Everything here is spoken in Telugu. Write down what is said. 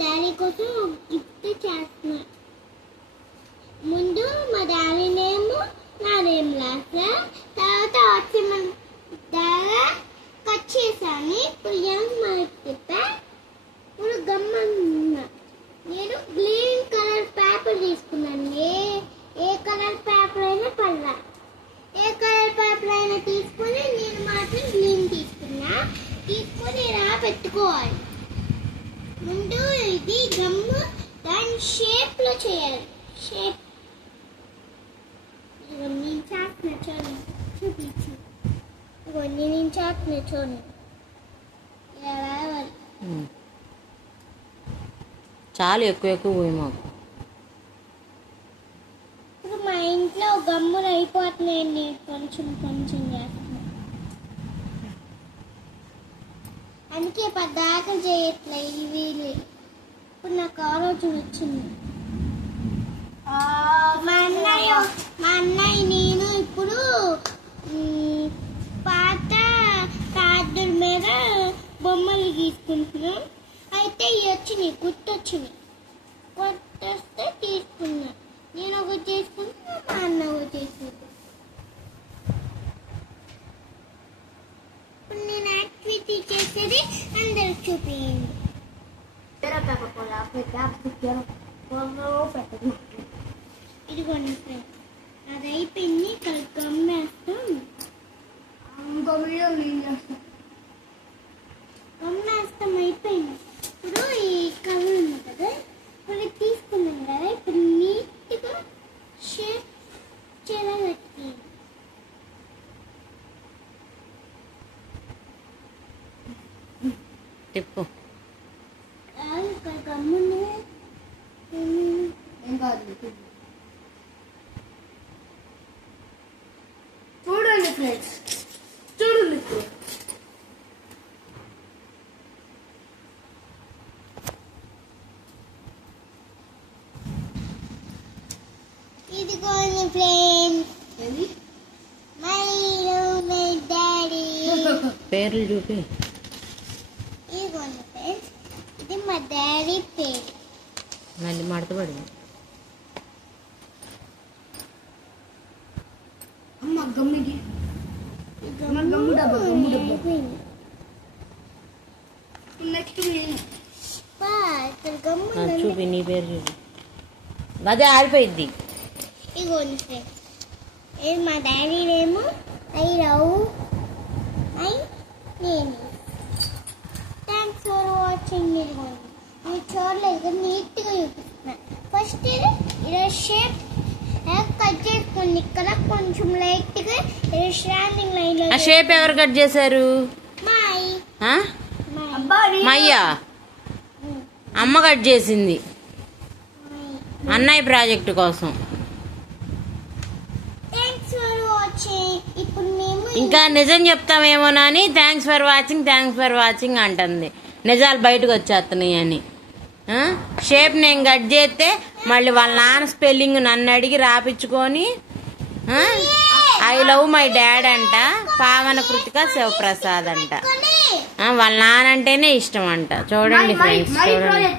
డాడీ కోసం గిఫ్ట్ చేస్తున్నా. ముందు మా డాడీ నేమ్ నా నేమ్ రాసా, తర్వాత వచ్చి మన డాడీ కట్ చేశాను. ఇప్పుడు ఇప్పుడు గమ్మన్నా నేను గ్రీన్ కలర్ పేపర్ తీసుకున్నాను. ఏ కలర్ పేపర్ అయినా పర్లా, ఏ కలర్ పేపర్ అయినా తీసుకొని నేను మాత్రం గ్రీన్ తీసుకున్నా. తీసుకొని ఇలా పెట్టుకోవాలి. ముందు ఇది గమ్ము దాని షేప్ లో చేయాలి. షేప్ నేను చేస్తున్నా చూడండి, చూపించు. నేను చేస్తున్నా చూడండి, ఇలా రావాలి. చాలా ఎక్కువ పోయి మాకు. ఇప్పుడు మా ఇంట్లో గమ్ములు అయిపోతున్నాయి, నేను కొంచెం కొంచెం చేస్తున్నా. అందుకే పద్దాకలు చేయట్లే ఇవి. ఇప్పుడు నాకు ఆలోచన వచ్చింది. మా అన్నయ్య నేను ఇప్పుడు పాత కార్డుల మీద బొమ్మలు గీసుకుంటున్నాం. అయితే ఇవి వచ్చినాయి, గుర్తొచ్చినాయి. గుర్తొస్తే తీసుకున్నా. నేను ఒకటి చేసుకుంటున్నా, మా అన్న ఒకటి చేసుకుంటున్నా. ఇప్పుడు నేను యాక్టివిటీ చేసేది అందరికి చూపించండి. ఇదిగోండి ఫ్రెండ్స్, అది అయిపోయింది. ఇక్కడ గమ్మేస్తాం. గమ్మేస్తాం అయిపోయింది. ఇప్పుడు ఈ కలర్ ఉంది కదా, ఇప్పుడు తీసుకున్నాం కదా. ఇప్పుడు నీట్గా షేప్ చేయడానికి తిప్పు. ఇక్కడ గమ్మును ఏం కాదు. చూడండి ఫ్రెండ్స్, చూడండి. ఇదిగోండి ఫ్రెండ్స్, మై డాడీ పేర్లు చూపి. ఇదిగోండి ఫ్రెండ్స్, ఇది మా డాడీ పేరు. మళ్ళీ మడతపడింది. చూపి, నీ పేరు చూపి. అదే ఆరిపోయింది. ఇదిగోండి ఫ్రెండ్స్, ఇది మా డాడీ నేమో ఐ లవ్ ఐ నేను. Thanks for watching. ఇదిగోండి, మీరు చూడలేదు, నీట్గా చూపిస్తున్నా. ఫస్ట్ ఇలా షేప్ కట్ చేసుకోండి. ఇక్కడ కొంచెం లైట్గా స్టాండింగ్ లైన్ లో. ఆ షేప్ ఎవరు కట్ చేశారు? మయ్యా అమ్మ కట్ చేసింది అన్నయ్య ప్రాజెక్టు కోసం. ఇంకా నిజం చెప్తామేమోనని థ్యాంక్స్ ఫర్ వాచింగ్ అంటుంది. నిజాలు బయటకు వచ్చేస్తున్నాయి అని. షేప్ నేను కట్ చేస్తే మళ్ళీ వాళ్ళ నాన్న స్పెల్లింగ్ నన్ను అడిగి రాపించుకొని ఐ లవ్ మై డాడ్ అంట, పావన కృతిక శివప్రసాద్ అంట. వాళ్ళ నాన్న అంటేనే ఇష్టం అంట. చూడండి ఫ్రెండ్స్, చూడండి.